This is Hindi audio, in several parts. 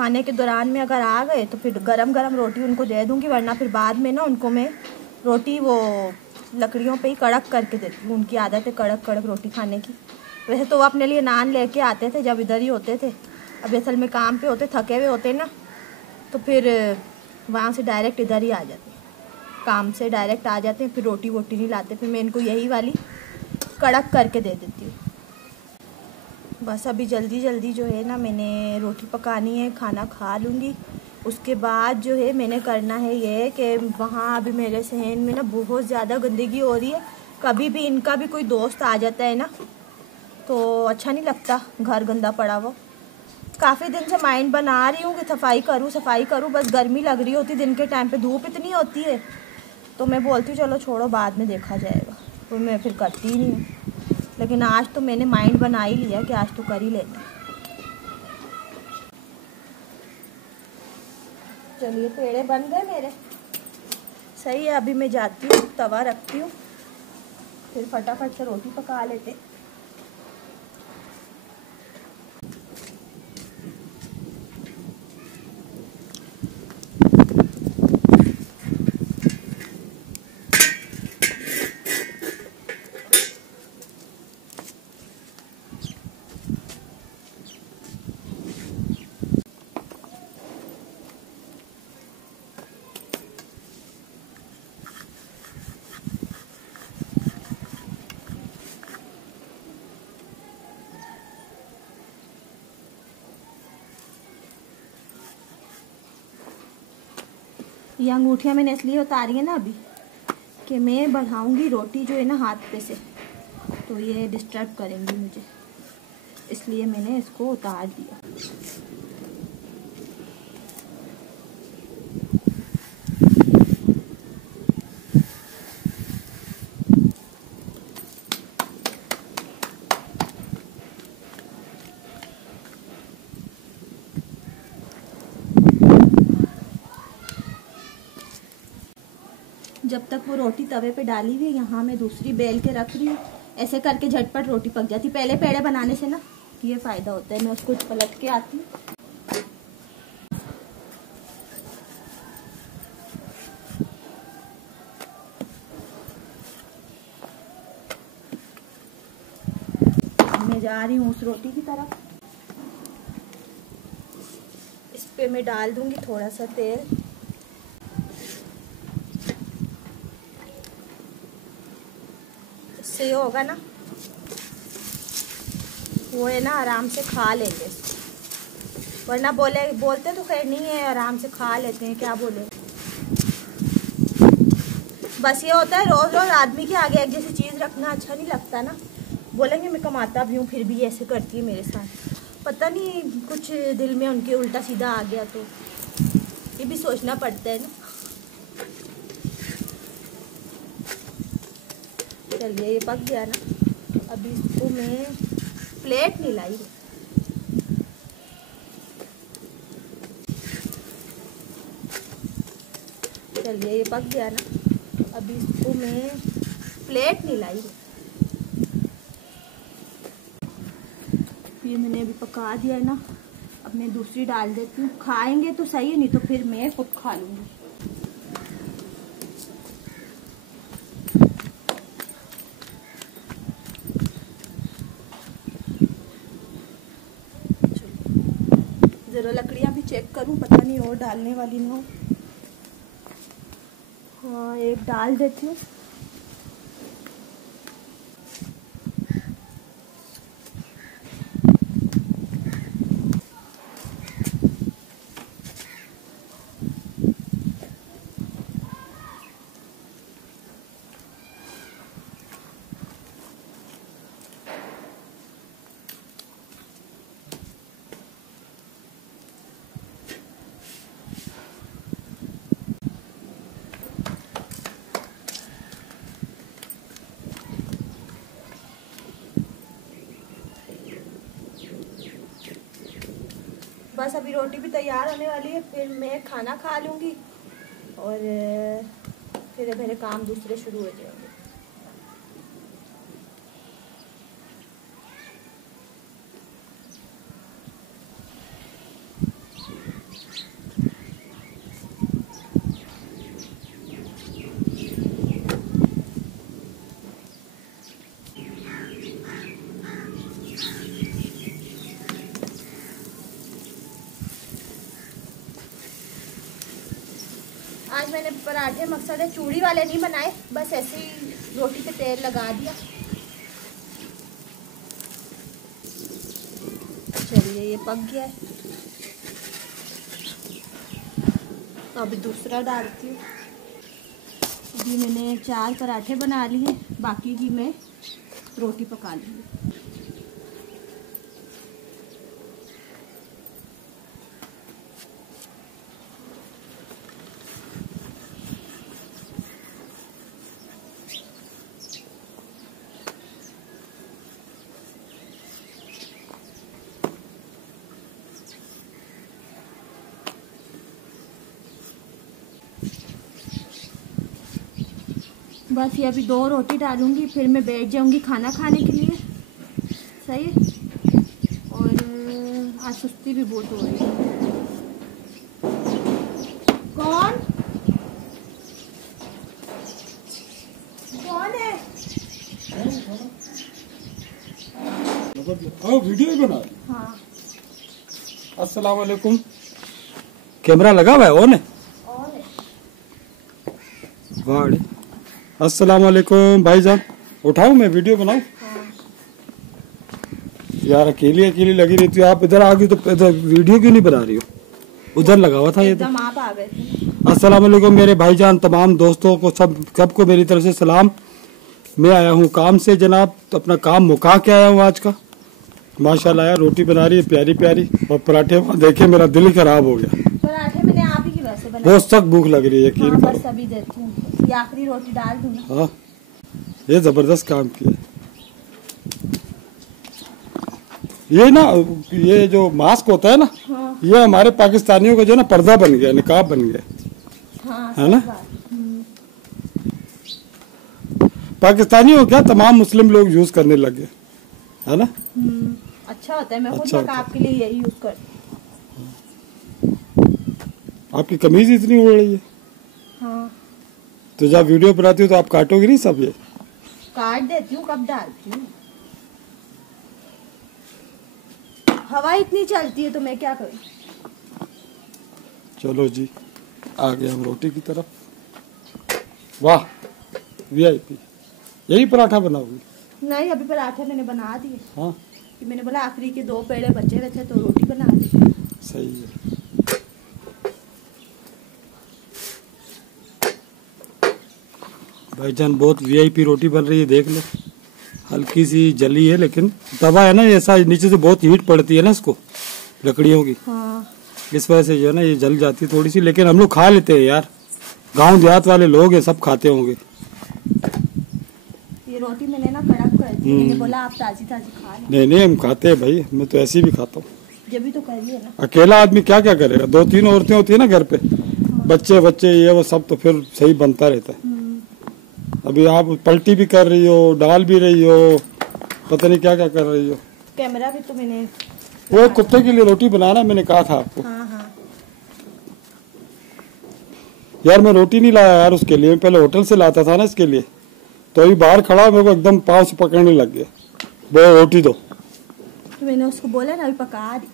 खाने के दौरान में अगर आ गए तो फिर गरम गरम रोटी उनको दे दूँगी, वरना फिर बाद में ना उनको मैं रोटी वो लकड़ियों पे ही कड़क करके देती हूँ। उनकी आदत है कड़क कड़क रोटी खाने की। वैसे तो वो अपने लिए नान लेके आते थे जब इधर ही होते थे, अब असल में काम पे होते, थके हुए होते ना, तो फिर वहाँ से डायरेक्ट इधर ही आ जाते, काम से डायरेक्ट आ जाते हैं, फिर रोटी वोटी नहीं लाते। फिर मैं इनको यही वाली कड़क करके दे देती हूँ। बस अभी जल्दी जल्दी जो है ना मैंने रोटी पकानी है, खाना खा लूँगी। उसके बाद जो है मैंने करना है ये कि वहाँ अभी मेरे सहन में ना बहुत ज़्यादा गंदगी हो रही है। कभी भी इनका भी कोई दोस्त आ जाता है ना तो अच्छा नहीं लगता घर गंदा पड़ा वो। काफ़ी दिन से माइंड बना रही हूँ कि सफाई करूँ, बस गर्मी लग रही होती दिन के टाइम पे, धूप इतनी होती है तो मैं बोलती हूँ चलो छोड़ो बाद में देखा जाएगा, तो मैं फिर करती ही नहीं हूँ। लेकिन आज तो मैंने माइंड बना ही लिया कि आज तो कर ही लेना। चलिए पेड़े बन गए मेरे, सही है। अभी मैं जाती हूँ, तवा रखती हूँ, फिर फटाफट से रोटी पका लेते। ये अंगूठियाँ मैंने इसलिए उतारी है ना अभी कि मैं बढ़ाऊंगी रोटी जो है ना हाथ पे से, तो ये डिस्टर्ब करेंगी मुझे, इसलिए मैंने इसको उतार दिया। जब तक वो रोटी तवे पे डाली हुई, यहाँ मैं दूसरी बेल के रख रही हूँ। ऐसे करके झटपट रोटी पक जाती। पहले पेड़े बनाने से ना ये फ़ायदा होता है। मैं उसको पलट के आती हूँ। मैं जा रही हूँ उस रोटी की तरफ। इस पे मैं डाल दूँगी थोड़ा सा तेल। इससे ये होगा ना, वो है ना आराम से खा लेंगे, वरना बोलते तो खैर नहीं है, आराम से खा लेते हैं, क्या बोले। बस ये होता है रोज़ रोज़ आदमी के आगे एक जैसी चीज़ रखना अच्छा नहीं लगता ना। बोलेंगे मैं कमाता भी हूँ फिर भी ऐसे करती है मेरे साथ, पता नहीं कुछ दिल में उनके उल्टा सीधा आ गया, तो ये भी सोचना पड़ता है ना। चलिए ये पक गया ना, अभी इसको मैं प्लेट नहीं लाई। चलिए ये पक गया ना, अभी इसको मैं प्लेट नहीं लाई। ये मैंने अभी पका दिया है ना, अब मैं दूसरी डाल देती हूँ। खाएंगे तो सही है, नहीं तो फिर मैं खुद खा लूँगी। ज़रा लकड़ियाँ भी चेक करूँ, पता नहीं और डालने वाली ना हो। हाँ एक डाल देती हूँ। बस अभी रोटी भी तैयार होने वाली है, फिर मैं खाना खा लूँगी और फिर मेरे काम दूसरे शुरू हो जाएंगे। आज मैंने पराठे मकसद है चूड़ी वाले नहीं बनाए, बस ऐसे ही रोटी पे तेल लगा दिया। चलिए ये पक गया है, अभी दूसरा डालती हूँ। अभी मैंने 4 पराठे बना लिए, बाकी की मैं रोटी पका ली। बस ये अभी 2 रोटी डालूंगी, फिर मैं बैठ जाऊंगी खाना खाने के लिए। सही है। और आज सुस्ती भी बहुत हो रही है। कौन कौन है? वीडियो ही बना। हाँ। अस्सलाम वालेकुम। कैमरा लगा हुआ है? ऑन है? और है। वाह। अस्सलाम वालेकुम भाईजान, उठाऊं मैं वीडियो बनाऊं? हाँ। यार अकेली अकेली लगी रहती हो आप, इधर आ गई तो इधर वीडियो क्यों नहीं बना रही हो? उधर लगा हुआ था ये तो। एकदम आप आ गए थे। अस्सलाम वालेकुम मेरे भाईजान, तमाम दोस्तों को सबको मेरी तरफ से सलाम। मैं आया हूँ काम से जनाब, तो अपना काम मुका के आया हूँ आज का। माशाल्लाह यार रोटी बना रही है प्यारी प्यारी, और पराठे देखे मेरा दिल ही खराब हो गया। पराठे मैंने आप ही की वजह से बनाए। बहुत सख्त भूख लग रही है यकीन हाँ, करो। बस अभी देती हूँ, ये आखिरी रोटी डाल दूंगा। हाँ ये जबरदस्त काम किया। ये ना, ये जो मास्क होता है ना, हाँ। ये हमारे पाकिस्तानियों का जो ना पर्दा बन गया, निकाब बन गया। हाँ, है ना? हम्म। पाकिस्तानियों क्या तमाम मुस्लिम लोग यूज करने लगे, है ना? अच्छा होता है, मैं खुद अच्छा आपके लिए यही यूज करती आपकी कमीज इतनी उड़ रही है। हूँ। हाँ, तो जब वीडियो बनाती हो तो आप काटोगे नहीं सब ये? काट देती हूँ, कब डालती हूँ। हवा इतनी चलती है तो मैं क्या करूँ। चलो जी आ गए हम रोटी की तरफ। वाह वीआईपी। यही पराठा बनाओगी? नहीं, अभी पराठे मैंने बना दिए। हाँ कि मैंने बोला आखिरी के 2 पेड़े बचे हुए थे तो रोटी बना दी। सही है। भाईजान बहुत वीआईपी रोटी बन रही है, देख लो। हल्की सी जली है, लेकिन तवा है ना ऐसा, नीचे से बहुत हीट पड़ती है ना इसको, लकड़ियों की। हाँ। इस वजह से जो है ना ये जल जाती है थोड़ी सी, लेकिन हम लोग खा लेते हैं यार। गांव देहात वाले लोग हैं, सब खाते होंगे। ये रोटी मैंने ना कड़क कर दी, मैंने बोला आप ताजी ताजी खा लें। नहीं नहीं हम खाते हैं भाई, मैं तो ऐसे ही भी खाता हूँ। जब भी तो करिए ना। अकेला आदमी क्या क्या करेगा, 2-3 औरतें होती है ना घर पे, बच्चे बच्चे ये वो सब, तो फिर सही बनता रहता है। अभी आप पलटी भी कर रही हो, डाल भी रही हो, पता नहीं क्या क्या कर रही हो। कैमरा भी तो मैंने। वो कुत्ते के लिए रोटी बनाना मैंने कहा था आपको। हाँ हाँ। यार मैं रोटी नहीं लाया यार उसके लिए, मैं पहले होटल से लाता था ना इसके लिए, तो अभी बाहर खड़ा मेरे को एकदम पाँव से पकड़ने लग गया। वो रोटी दो। तो मैंने उसको बोला ना अभी पका दी।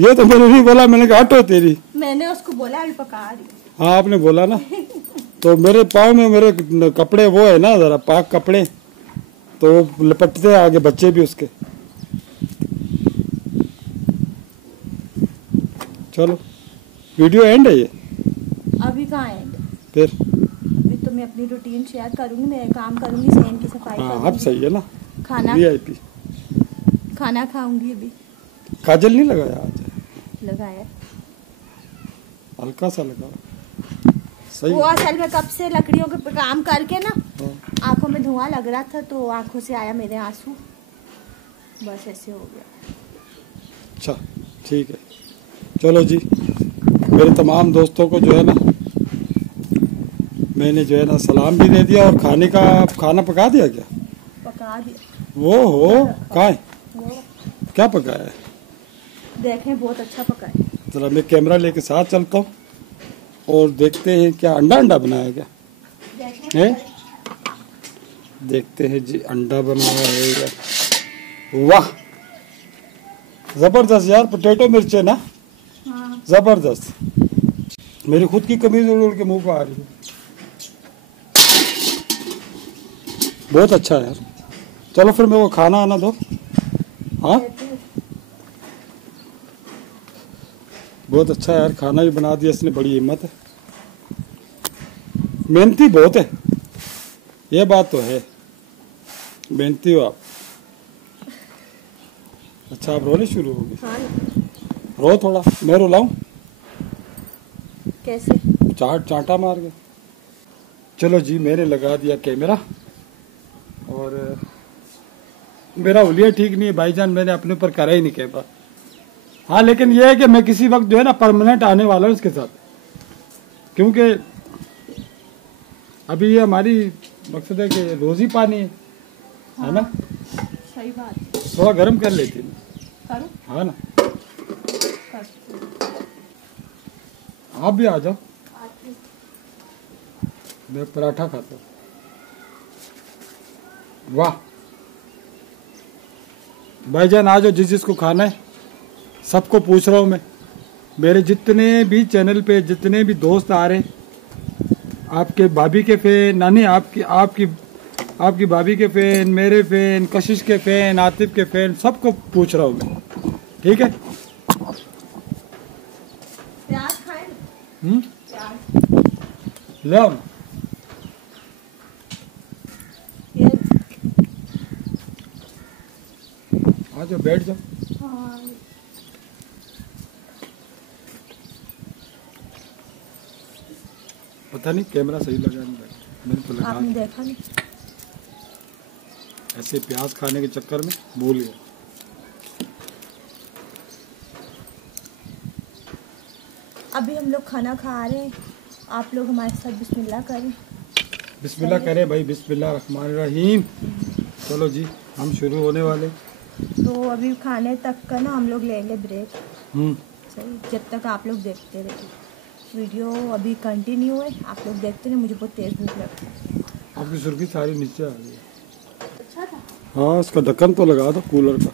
ये तो मैंने नहीं बोला, मैंने कहा हटो तेरी। मैंने उसको बोला अभी पका दी। हाँ आपने बोला ना। तो मेरे पाँव में मेरे कपड़े वो है ना जरा पाक कपड़े, तो लपटते आगे बच्चे भी उसके। चलो वीडियो एंड है ये? अभी कहाँ एंड? फिर अभी तो मैं अपनी रूटीन शेयर करूंगी, मैं काम करूंगी, सहन की सफाई हाँ अब करूंगी, सही है ना। खाना वीआईपी। खाना खाऊंगी। अभी काजल नहीं लगाया आज? लगाया। हल्का सा लगा। सही। वो असल में कब से लकड़ियों के काम करके ना हाँ। आंखों में धुआं लग रहा था, तो आंखों से आया मेरे आंसू, बस ऐसे हो गया। अच्छा ठीक है। चलो जी मेरे तमाम दोस्तों को जो है ना मैंने जो है ना सलाम भी दे दिया, और खाना पका दिया क्या? पका दिया। वो हो कहाँ है? वो क्या पकाया है? देखें बहुत अच्छा पका है। जरा मैं कैमरा लेके साथ चलता हूँ और देखते हैं क्या अंडा बनाया क्या है। देखते हैं जी अंडा बनाया है या। वाह जबरदस्त यार, पोटैटो मिर्च है ना। हाँ। जबरदस्त। मेरी खुद की कमीज उड़ उड़ के मुंह को आ रही है। बहुत अच्छा है यार। चलो फिर मेरे को खाना आना दो। हाँ बहुत अच्छा है यार, खाना भी बना दिया इसने, बड़ी हिम्मत है। मेहनती बहुत है, ये बात तो है, मेहनती हो आप। अच्छा आप रोने शुरू हो गए? हाँ। रो थोड़ा, मैं रुलाऊं? कैसे? चांटा मार के। चलो जी, मैंने लगा दिया कैमरा और मेरा हुलिया ठीक नहीं है भाईजान, मैंने अपने ऊपर करा ही नहीं कैमरा। हाँ लेकिन ये है कि मैं किसी वक्त जो है ना परमानेंट आने वाला हूँ इसके साथ, क्योंकि अभी ये हमारी मकसद है कि रोजी पानी है ना। सही बात। थोड़ा गर्म कर लेती है। करो। हाँ ना, आप भी आ जाओ, मैं पराठा खाता हूँ। वाह भाईजान आ जाओ, जिस जिसको खाना है सबको पूछ रहा हूँ मैं। मेरे जितने भी चैनल पे जितने भी दोस्त आ रहे, आपके भाभी के फैन, नानी आपकी भाभी के फैन, मेरे फैन, कशिश के फैन, आतिफ के फैन, सबको पूछ रहा हूँ मैं, ठीक है? प्याज खाए? ले आओ ना। आ जाओ, बैठ जाओ। हाँ। पता नहीं कैमरा सही लगा नहीं लगा, मैंने तो लगा आपने देखा नहीं? ऐसे प्याज खाने के चक्कर में भूल गया। अभी हम लोग खाना खा रहे हैं, आप लोग हमारे साथ बिस्मिल्लाह करें। बिस्मिल्लाह करें भाई, बिस्मिल्लाह रहमान रहीम। चलो जी, हम शुरू होने वाले। तो अभी खाने तक का ना हम लोग ले ले ब्रेक। सही, जब तक आप लोग देखते रहिए वीडियो, अभी कंटिन्यू है, आप लोग देखते रहे, मुझे बहुत तेज भूख लगती है। आपकी सुर्खी सारी नीचे आ गई है। अच्छा था। हाँ इसका ढक्कन तो लगा दो कूलर का।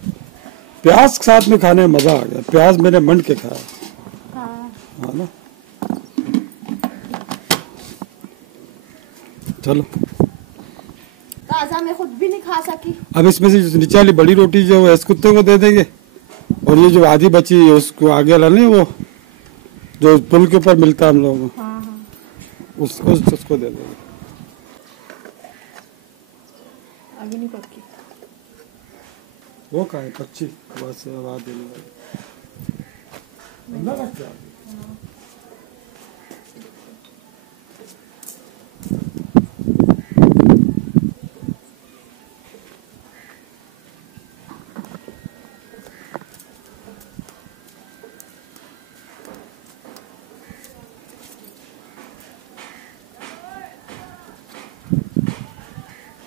प्याज साथ में खाने में मजा आ गया, प्याज मैंने मंड के खाया। हाँ ना, चलो। ताज़ा मैं खुद भी नहीं खा सकी। अब इसमें से जो नीचे वाली बड़ी रोटी जो है इस कुत्ते को दे देंगे, और ये जो आधी बची है उसको आगे वाला नहीं, वो जो पुल के ऊपर मिलता है हम लोगों को, हाँ हाँ। उसको दे देंगे। अभी नहीं पकी। वो कहाँ है कच्ची, बस आवाज देने वाली। बंदा कच्चा है।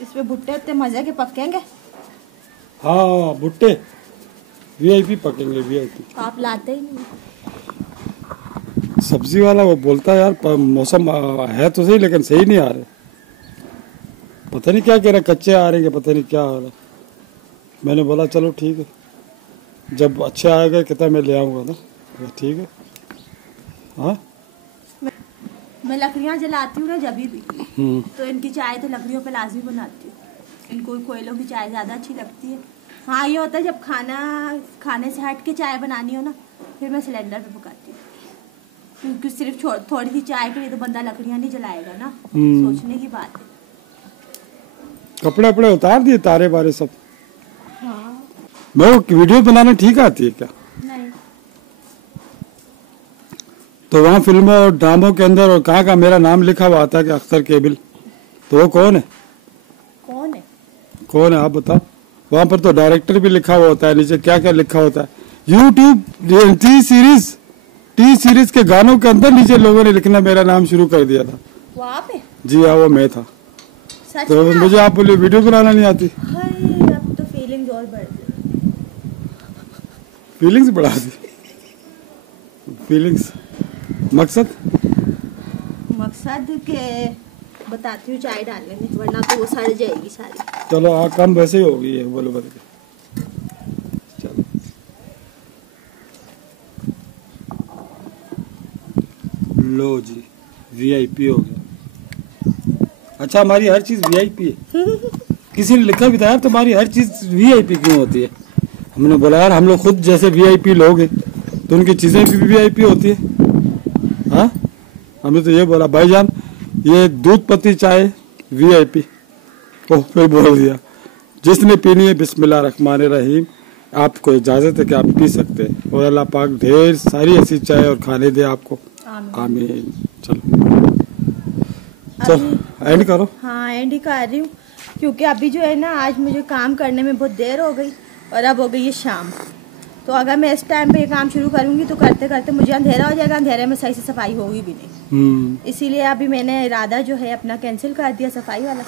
इसमें भुट्टे इतने मजे के पकेंगे। हाँ भुट्टे वीआईपी पकेंगे, वीआईपी। आप लाते ही नहीं। सब्जी वाला वो बोलता है यार मौसम है तो सही लेकिन सही नहीं आ रहे, पता नहीं क्या कह रहा, कच्चे आ रहे हैं, पता नहीं क्या आ रहा। मैंने बोला चलो ठीक है, जब अच्छे आएगा कहता मैं ले आऊँगा ना, ठीक है। हाँ मैं लकड़ियाँ जलाती हूँ ना जब भी, तो इनकी चाय तो लकड़ियों पे लाजमी बनाती हूँ। इनको कोयलों की चाय ज़्यादा अच्छी लगती है। हाँ ये होता है जब खाने से हट के चाय बनानी हो ना, फिर मैं सिलेंडर पे पकाती हूँ, क्योंकि सिर्फ थोड़ी सी चाय के लिए तो बंदा लकड़ियाँ नहीं जलाएगा ना। सोचने की बात है। कपड़े वपड़े उतार दिए, तारे बारे सब। हाँ। मैं वो वीडियो बनाने ठीक आती है क्या? नहीं। तो वहाँ फिल्मों और ड्रामों के अंदर और कहाँ मेरा नाम लिखा हुआ आता है कि अख्तर केबिल, तो वो कौन है? कौन है आप बताओ? वहाँ पर तो डायरेक्टर भी लिखा हुआ होता है, नीचे क्या क्या लिखा होता है। यूट्यूब टी सीरीज के गानों के अंदर नीचे लोगों ने लिखना मेरा नाम शुरू कर दिया था। वहाँ पे? जी हाँ वो मैं था। सच तो में? मुझे आप बोले वीडियो बनाना नहीं आती। अब तो फीलिंग्स और बढ़ गई। फीलिंग्स बढ़ा दी। फीलिंग्स मकसद के बताती हूँ चाय डालने में, वरना तो वो सड़ जाएगी सारी। चलो कम वैसे ही होगी, बोलो बोल के। चलो लो जी, VIP हो गया। अच्छा, हमारी हर चीज VIP है। किसी ने लिखा भी था यार तुम्हारी हर चीज VIP क्यों होती है। हमने बोला यार हम लोग खुद जैसे VIP लोग हैं तो उनकी चीजें भी VIP होती है। हाँ, हमने तो ये बोला भाईजान ये दूध पत्ती चाय VIP। ओह, फिर बोल दिया जिसने पीनी है बिस्मिल्लाह रहमान रहीम, आपको इजाजत है कि आप पी सकते हैं और अल्लाह पाक ढेर सारी ऐसी चाय और खाने दे आपको। आमीन। चलो एंड करो। हाँ, एंड ही कर रही हूँ क्योंकि अभी जो है ना आज मुझे काम करने में बहुत देर हो गई और अब हो गई है शाम। तो अगर मैं इस टाइम पे ये काम शुरू करूँगी तो करते करते मुझे अंधेरा हो जाएगा, अंधेरे में सही से सफाई होगी भी नहीं। इसीलिए अभी मैंने इरादा जो है अपना कैंसिल कर दिया सफाई वाला।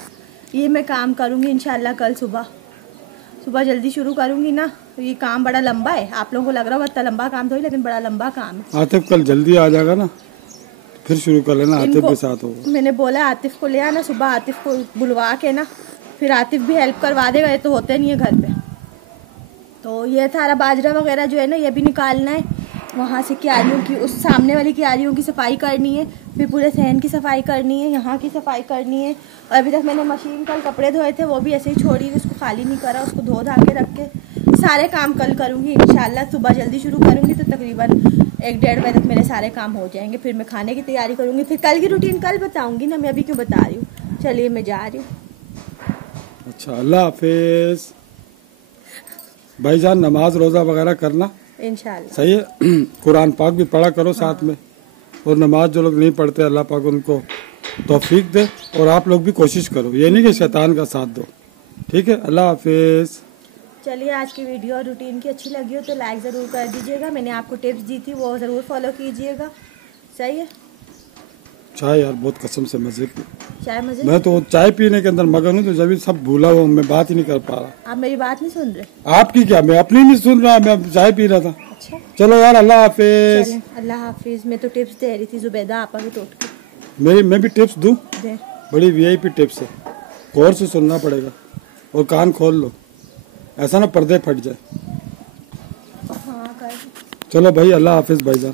ये मैं काम करूँगी इंशाल्लाह कल सुबह जल्दी शुरू करूँगी ना। ये काम बड़ा लंबा है, आप लोगों को लग रहा होगा इतना लंबा काम तो ही, लेकिन बड़ा लंबा काम है। आतिफ कल जल्दी आ जाएगा ना, फिर शुरू कर लेना, आतिफ के साथ होगा। मैंने बोला आतिफ को ले आना, सुबह आतिफ को बुलवा के ना फिर आतिफ भी हेल्प करवा देगा, ये तो होते नहीं है घर पे। तो ये सारा बाजरा वगैरह जो है ना ये भी निकालना है, वहाँ से क्यारियों की, उस सामने वाली क्यारियों की सफाई करनी है, फिर पूरे सहन की सफाई करनी है, यहाँ की सफाई करनी है। और अभी तक मैंने मशीन कल कपड़े धोए थे वो भी ऐसे ही छोड़ी, उसको खाली नहीं करा, उसको धो धा के रख के सारे काम कल करूँगी इंशाल्लाह। सुबह जल्दी शुरू करूँगी तो तकरीबन 1-1.5 बजे तक मेरे सारे काम हो जाएंगे। फिर मैं खाने की तैयारी करूँगी, फिर कल की रूटीन कल बताऊँगी ना, मैं अभी क्यों बता रही हूँ। चलिए मैं जा रही हूँ। अच्छा, अल्लाह हाफिज भाईजान। नमाज रोज़ा वगैरह करना इंशाल्लाह, सही है। कुरान पाक भी पढ़ा करो साथ में, और नमाज जो लोग नहीं पढ़ते अल्लाह पाक उनको तौफीक दे, और आप लोग भी कोशिश करो, ये नहीं कि शैतान का साथ दो। ठीक है, अल्लाह हाफिज। चलिए आज की वीडियो रूटीन की अच्छी लगी हो तो लाइक ज़रूर कर दीजिएगा। मैंने आपको टिप्स दी थी वो ज़रूर फॉलो कीजिएगा। सही है। चाय यार बहुत कसम से मजे की चाय मजे। मैं तो चाय पीने के अंदर मगन हूँ, तो जब सब भूला हुआ, मैं बात ही नहीं कर पा रहा। आप मेरी बात नहीं सुन रहे? आपकी क्या, मैं अपनी नहीं सुन रहा, मैं चाय पी रहा था। अच्छा चलो यार, अल्लाह हाफिज। अल्लाह हाफिज। मैं तो टिप्स दे रही थी जुबैदा आपा की टोट की। मैं भी टिप्स दूं? दे। बड़ी VIP टिप्स है, गौर से सुनना पड़ेगा और कान खोल लो, ऐसा ना पर्दे फट जाए। हाँ कर। चलो भाई, अल्लाह हाफिज भाईजान।